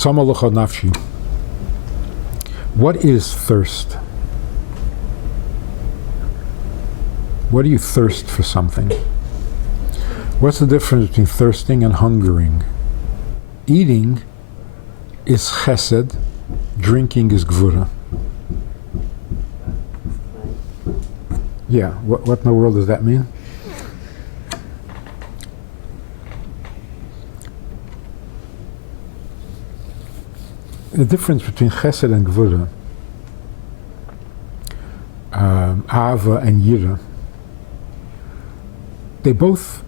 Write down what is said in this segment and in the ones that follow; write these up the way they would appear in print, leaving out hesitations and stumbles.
Tzamalocha nafshi. What is thirst? What do you thirst for something? What's the difference between thirsting and hungering? Eating is chesed, drinking is gvura. Yeah, what in the world does that mean? The difference between chesed and gvura, ava and yira, they both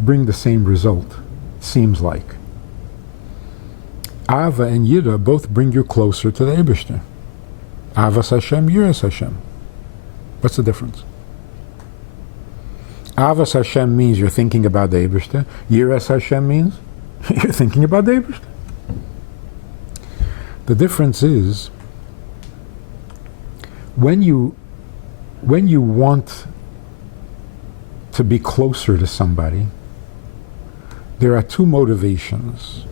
bring the same result, seems like. Ava and yira both bring you closer to the Eibishter. Avas Hashem, yiras Hashem. What's the difference? Avas Hashem means you're thinking about the Eibishter. Yiras Hashem means you're thinking about the Eibishter. The difference is when you want to be closer to somebody, there are two motivations.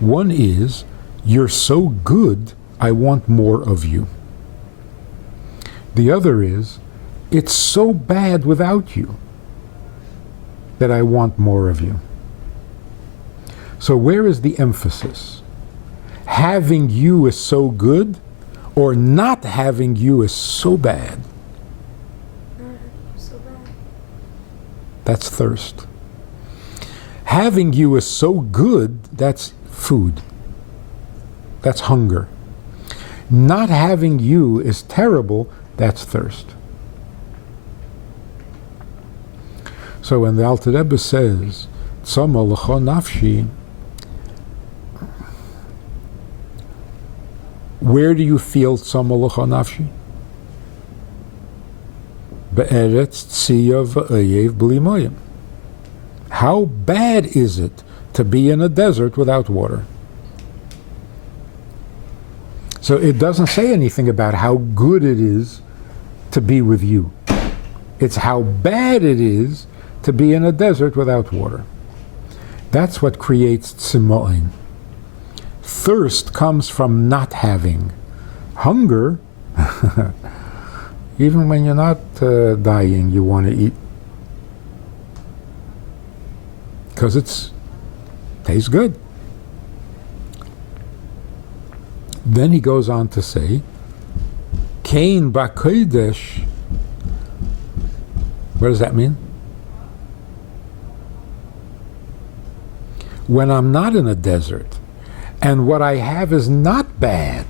One is, you're so good, I want more of you. The other is, it's so bad without you that I want more of you. So where is the emphasis? Having you is so good, or not having you is so bad? So bad. That's thirst. Having you is so good, that's food. That's hunger. Not having you is terrible, that's thirst. So when the Alter Rebbe says, Tzoma l'cho nafshi, where do you feel tzoma l'cho nafshi? Be'eretz tziya v'oyev b'li moyim. How bad is it to be in a desert without water? So it doesn't say anything about how good it is to be with you. It's how bad it is to be in a desert without water. That's what creates tzimoin. Thirst comes from not having. Hunger, even when you're not dying, you want to eat. Because it tastes good. Then he goes on to say, Kain ba'kodesh. What does that mean? When I'm not in a desert, and what I have is not bad.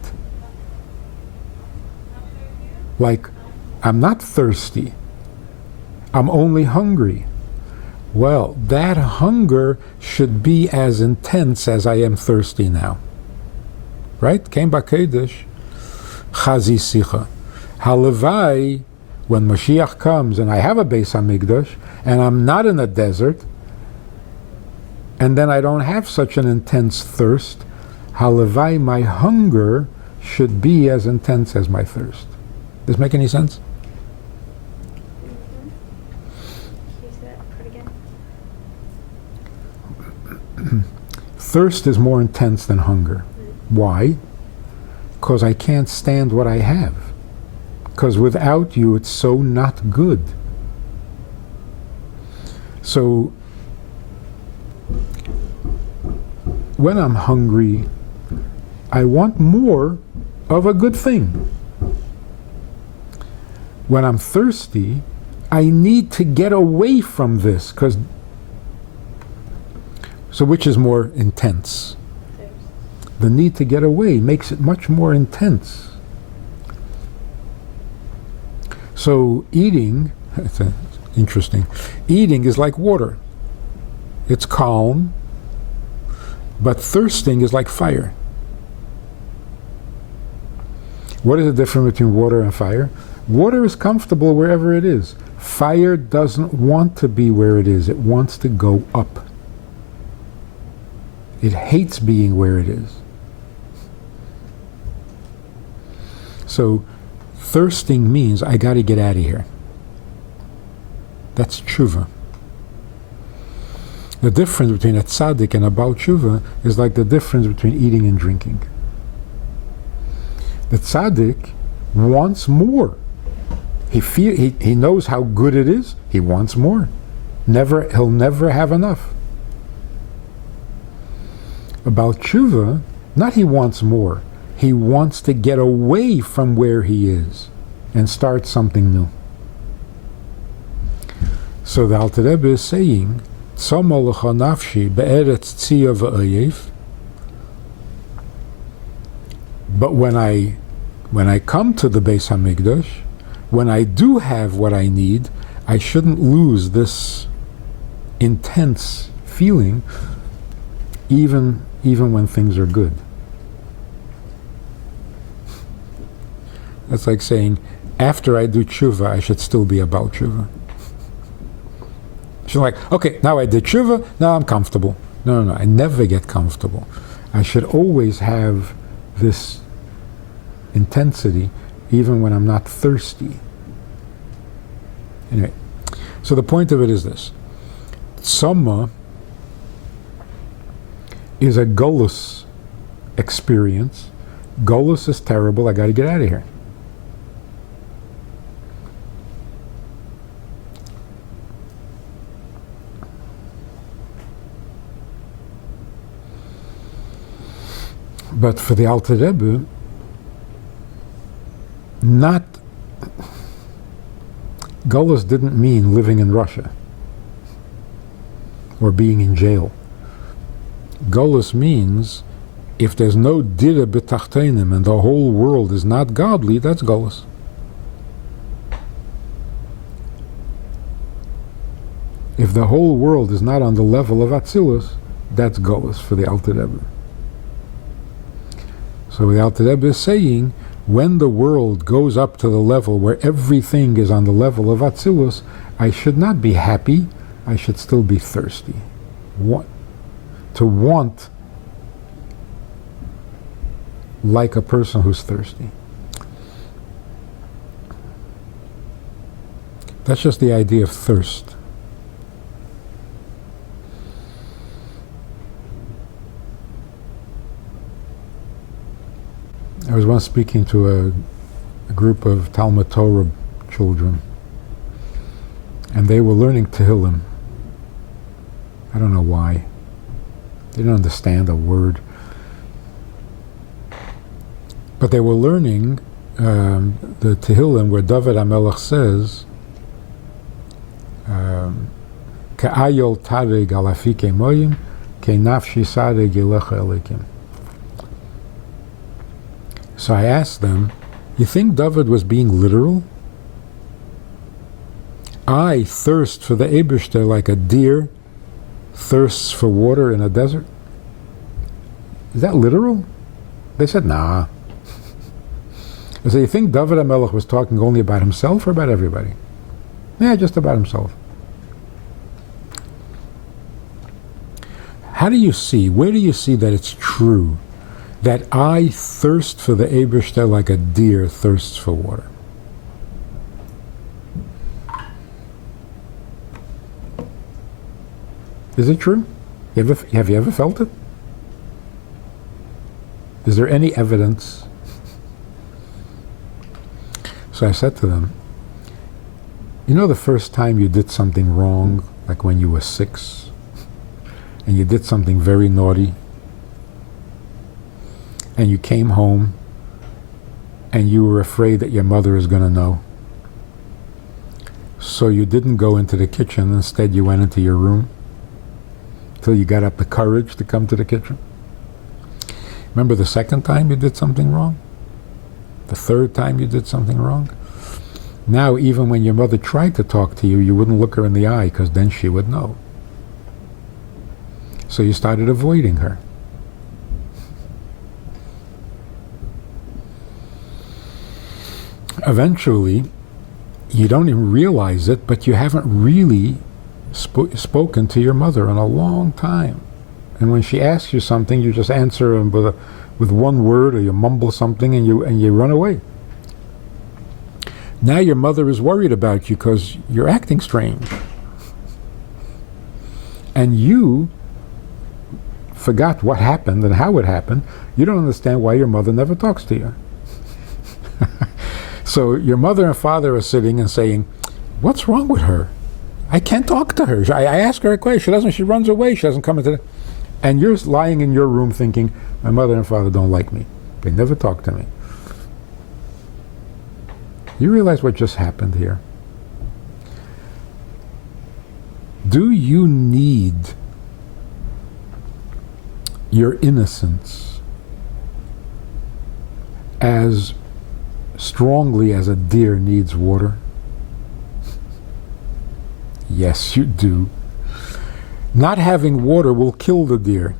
Like, I'm not thirsty. I'm only hungry. Well, that hunger should be as intense as I am thirsty now. Right? Kain ba'kodesh, chazi sicha. Halevai, when Mashiach comes and I have a Beis HaMikdash, and I'm not in a desert, and then I don't have such an intense thirst, halevai, my hunger should be as intense as my thirst. Does this make any sense? Can you say that part again? Thirst is more intense than hunger. Why? Because I can't stand what I have. Because without you, it's so not good. So, when I'm hungry, I want more of a good thing. When I'm thirsty, I need to get away from this, because. So, which is more intense? The need to get away makes it much more intense. So eating, it's interesting, eating is like water. It's calm, but thirsting is like fire. What is the difference between water and fire? Water is comfortable wherever it is. Fire doesn't want to be where it is. It wants to go up. It hates being where it is. So, thirsting means I got to get out of here. That's tshuva. The difference between a tzaddik and a Baal Tshuva is like the difference between eating and drinking. The tzaddik wants more. He knows how good it is. He wants more. He'll never have enough. A Baal Tshuva, not he wants more. He wants to get away from where he is and start something new. So the Alter Rebbe is saying, "Tzama lecha nafshi be'eretz tzia v'oyev." But when I come to the Beis Hamikdash, when I do have what I need, I shouldn't lose this intense feeling, even when things are good. That's like saying, after I do tshuva, I should still be about tshuva. She's like, okay, now I did tshuva, now I'm comfortable. No, I never get comfortable. I should always have this intensity, even when I'm not thirsty. Anyway, so the point of it is this. Tzama is a golus experience. Golus is terrible, I got to get out of here. But for the Alter Rebbe, Golus didn't mean living in Russia or being in jail. Golus means if there's no dira b'tachtenim and the whole world is not godly, that's Golus. If the whole world is not on the level of Atzilus, that's Golus for the Alter Rebbe. So the Alter Rebbe is saying, when the world goes up to the level where everything is on the level of Atzilus, I should not be happy, I should still be thirsty. To want like a person who's thirsty. That's just the idea of thirst. I was once speaking to a group of Talmud Torah children, and they were learning Tehillim. I don't know why. They didn't understand a word. But they were learning the Tehillim where David HaMelech says, Ka'ayol tareg alafike moyim, ke'nafshi sareg elecha elikim. So I asked them, you think David was being literal? I thirst for the Eibishter like a deer thirsts for water in a desert? Is that literal? They said, nah. I said, you think David HaMelech was talking only about himself or about everybody? Yeah, just about himself. Where do you see that it's true that I thirst for the Eibishter like a deer thirsts for water? Is it true? Have you ever felt it? Is there any evidence? So I said to them, you know the first time you did something wrong, like when you were 6, and you did something very naughty, and you came home, and you were afraid that your mother is going to know. So you didn't go into the kitchen, instead you went into your room, till you got up the courage to come to the kitchen. Remember the second time you did something wrong? The third time you did something wrong? Now, even when your mother tried to talk to you, you wouldn't look her in the eye, because then she would know. So you started avoiding her. Eventually, you don't even realize it, but you haven't really spoken to your mother in a long time. And when she asks you something, you just answer with one word, or you mumble something, and you run away. Now your mother is worried about you because you're acting strange. and you forgot what happened and how it happened, you don't understand why your mother never talks to you. So your mother and father are sitting and saying, what's wrong with her? I can't talk to her. I ask her a question. She runs away. She doesn't come into the... And you're lying in your room thinking, my mother and father don't like me. They never talk to me. You realize what just happened here? Do you need your innocence as strongly as a deer needs water? Yes, you do. Not having water will kill the deer.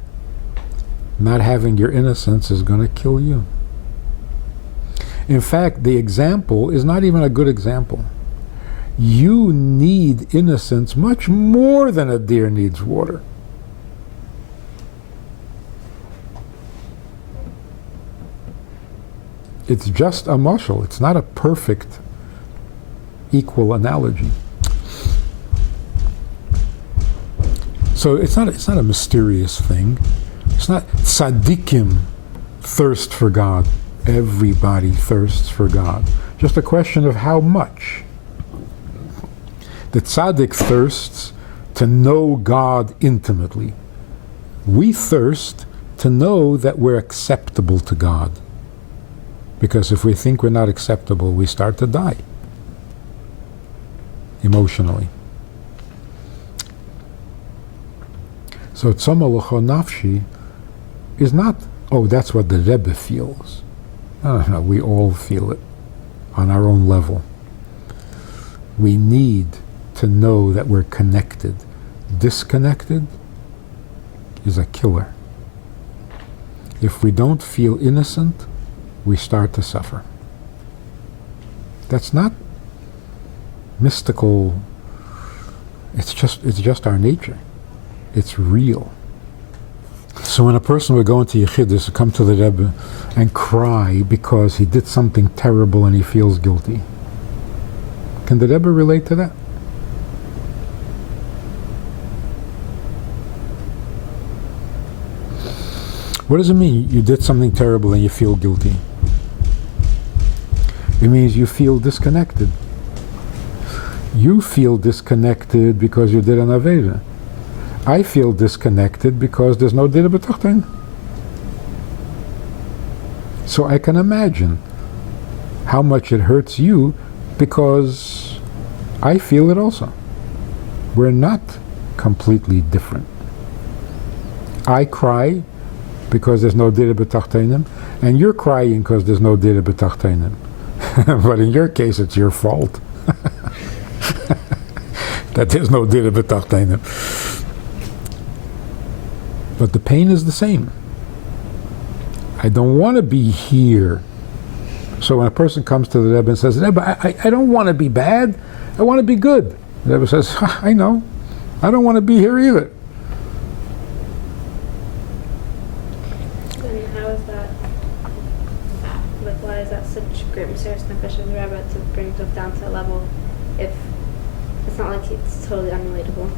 Not having your innocence is going to kill you. In fact, the example is not even a good example. You need innocence much more than a deer needs water. It's just a mashal. It's not a perfect equal analogy. So it's not a mysterious thing. It's not tzaddikim thirst for God. Everybody thirsts for God. Just a question of how much. The tzaddik thirsts to know God intimately. We thirst to know that we're acceptable to God. Because if we think we're not acceptable, we start to die emotionally. So tzoma l'cho nafshi is not, oh, that's what the Rebbe feels. No, we all feel it on our own level. We need to know that we're connected. Disconnected is a killer. If we don't feel innocent, we start to suffer. That's not mystical. It's just our nature. It's real. So when a person would go into Yechidus, come to the Rebbe and cry because he did something terrible and he feels guilty, can the Rebbe relate to that? What does it mean, you did something terrible and you feel guilty? It means you feel disconnected. You feel disconnected because you did an Aveda. I feel disconnected because there's no Dira B'Tachton. So I can imagine how much it hurts you because I feel it also. We're not completely different. I cry because there's no Dira B'Tachtonim, and you're crying because there's no Dira B'Tachtonim. But in your case, it's your fault that there's no Dira B'Tachtonim. But the pain is the same. I don't want to be here. So when a person comes to the Rebbe and says, Rebbe, I don't want to be bad, I want to be good. The Rebbe says, I know, I don't want to be here either. And how is that, like, why is that such great mysterious nefesh of the Rebbe to bring himself down to that level if it's not like it's totally unrelatable?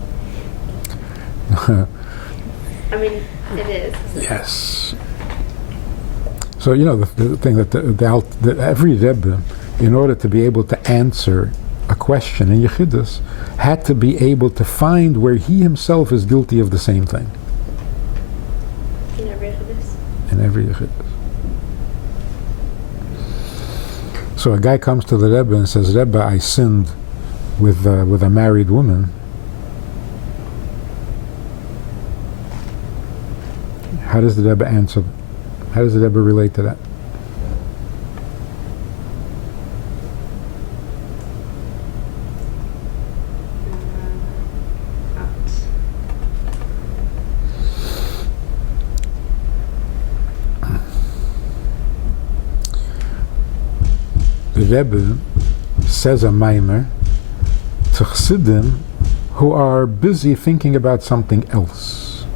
I mean, it is. Yes. So, you know, the thing that every Rebbe, in order to be able to answer a question in Yechidus, had to be able to find where he himself is guilty of the same thing. In every Yechidus? In every Yechidus. So a guy comes to the Rebbe and says, Rebbe, I sinned with a married woman. How does the Rebbe answer? How does the Rebbe relate to that? The Rebbe says a maimer to Chassidim who are busy thinking about something else.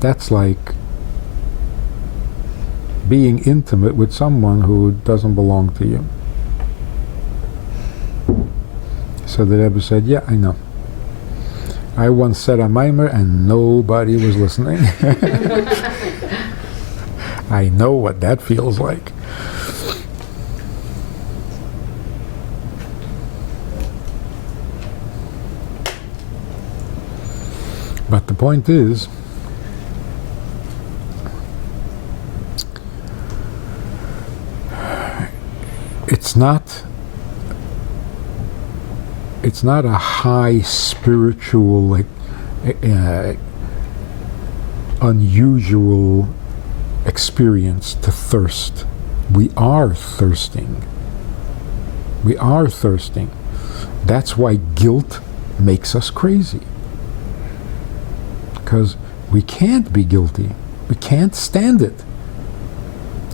That's like being intimate with someone who doesn't belong to you. So the Rebbe said, yeah, I know. I once said a mimer and nobody was listening. I know what that feels like. But the point is, it's not a high spiritual, like unusual experience to thirst. We are thirsting. We are thirsting. That's why guilt makes us crazy. Because we can't be guilty. We can't stand it.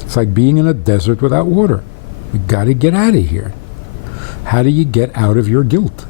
It's like being in a desert without water. We got to get out of here. How do you get out of your guilt?